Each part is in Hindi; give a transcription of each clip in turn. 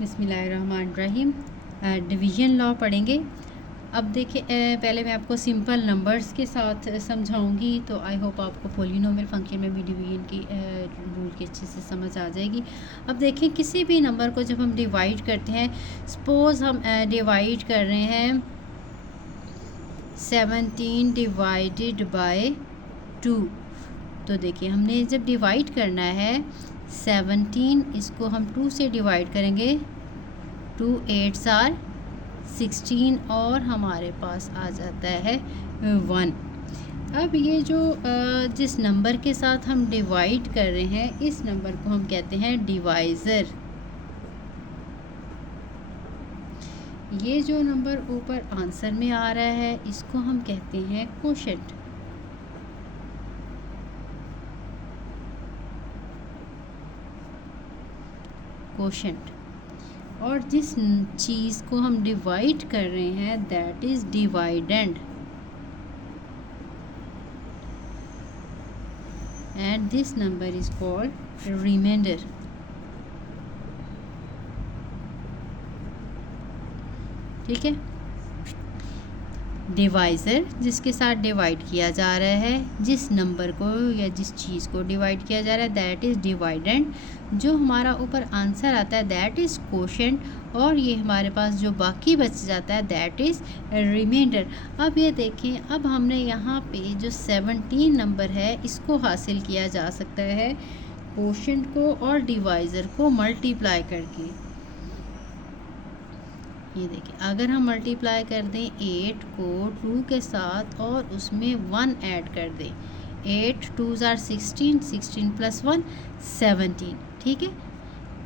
बिस्मिल्लाहिर्रहमानिर्रहीम। डिवीज़न लॉ पढ़ेंगे। अब देखिए, पहले मैं आपको सिंपल नंबर्स के साथ समझाऊंगी, तो आई होप आपको पॉलिनोमियल फंक्शन में भी डिवीज़न की रूल की अच्छे से समझ आ जाएगी। अब देखिए, किसी भी नंबर को जब हम डिवाइड करते हैं, सपोज़ हम डिवाइड कर रहे हैं 17 डिवाइडेड बाय 2। तो देखिए, हमने जब डिवाइड करना है 17, इसको हम 2 से डिवाइड करेंगे, 2 8s आर 16 और हमारे पास आ जाता है 1। अब ये जो जिस नंबर के साथ हम डिवाइड कर रहे हैं, इस नंबर को हम कहते हैं डिवाइज़र। ये जो नंबर ऊपर आंसर में आ रहा है, इसको हम कहते हैं कोशेंट। कोशेंट। और जिस चीज़ को हम डिवाइड कर रहे हैं, that is dividend. And this number is called remainder. ठीक है, डिवाइज़र जिसके साथ डिवाइड किया जा रहा है, जिस नंबर को या जिस चीज़ को डिवाइड किया जा रहा है, दैट इज़ डिवाइडेंड। जो हमारा ऊपर आंसर आता है, दैट इज़ कोशेंट। और ये हमारे पास जो बाकी बच जाता है, दैट इज़ रिमाइंडर। अब ये देखें, अब हमने यहाँ पे जो 17 नंबर है, इसको हासिल किया जा सकता है कोशेंट को और डिवाइज़र को मल्टीप्लाई करके। ये देखिए, अगर हम मल्टीप्लाई कर दें 8 को 2 के साथ और उसमें 1 ऐड कर दें, 8 2s आर 16, 16 + 1 17। ठीक है,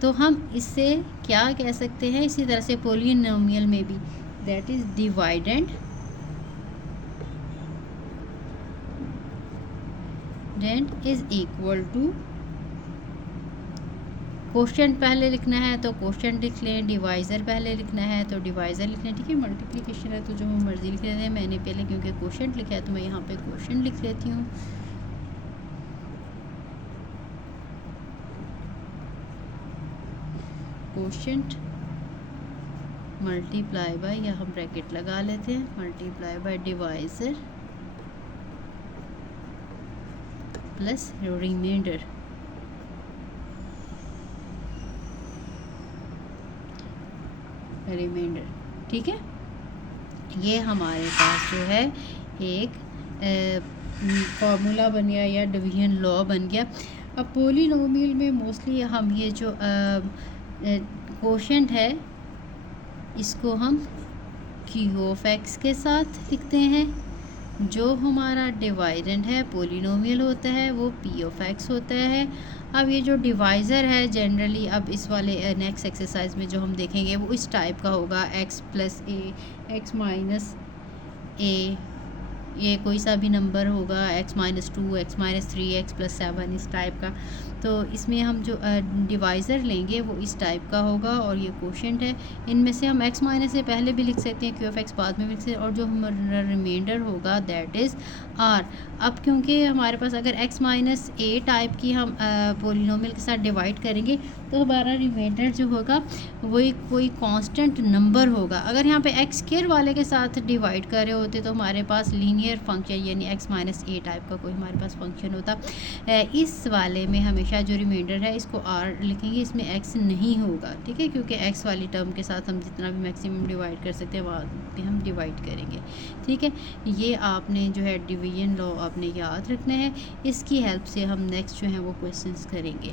तो हम इससे क्या कह सकते हैं, इसी तरह से पॉलिनोमियल में भी, that is dividend is equal to quotient. पहले लिखना है तो कोशेंट लिख लें, डिवाइज़र पहले लिखना है तो डिवाइज़र लिख लें। ठीक है, मल्टीप्लिकेशन है तो जो मर्ज़ी लिख लेते हैं। मैंने पहले क्योंकि कोशेंट लिखा है तो मैं यहाँ पे कोशेंट लिख लेती हूँ। कोशेंट मल्टीप्लाई बाय, या हम ब्रैकेट लगा लेते हैं, multiply by divisor plus remainder. ठीक है, ये हमारे पास जो है एक फार्मूला बन गया या डिवीज़न लॉ बन गया। अब पॉलिनोमियल में मोस्टली हम ये जो कोशेंट है, इसको हम q(x) के साथ लिखते हैं। जो हमारा डिवाइडेंड है, पॉलिनोमियल होता है, वो p(x) होता है। अब ये जो डिवाइज़र है, जनरली अब इस वाले नेक्स्ट एक्सरसाइज में जो हम देखेंगे, वो इस टाइप का होगा, x + a, x - a, ये कोई सा भी नंबर होगा, x - 2, x - 3, x + 7, इस टाइप का। तो इसमें हम जो डिवाइज़र लेंगे वो इस टाइप का होगा, और ये कोशेंट है। इनमें से हम x - से पहले भी लिख सकते हैं, q(x) बाद में भी लिख सकते हैं, और जो हमारा रिमाइंडर होगा, दैट इज़ r। अब क्योंकि हमारे पास अगर x - a टाइप की हम पॉलिनोमियल के साथ डिवाइड करेंगे, तो हमारा रिमाइंडर जो होगा वो कोई कांस्टेंट नंबर होगा। अगर यहाँ पे x² वाले के साथ डिवाइड कर रहे होते, तो हमारे पास लीनियर फंक्शन यानी x - a टाइप का कोई हमारे पास फंक्शन होता। इस वाले में हमेशा जो रिमाइंडर है, इसको r लिखेंगे, इसमें x नहीं होगा। ठीक है, क्योंकि x वाली टर्म के साथ हम जितना भी मैक्सिमम डिवाइड कर सकते हैं, वहाँ पे हम डिवाइड करेंगे। ठीक है, ये आपने जो है डिवीज़न लॉ आपने याद रखना है। इसकी हेल्प से हम नेक्स्ट जो है वो क्वेश्चंस करेंगे।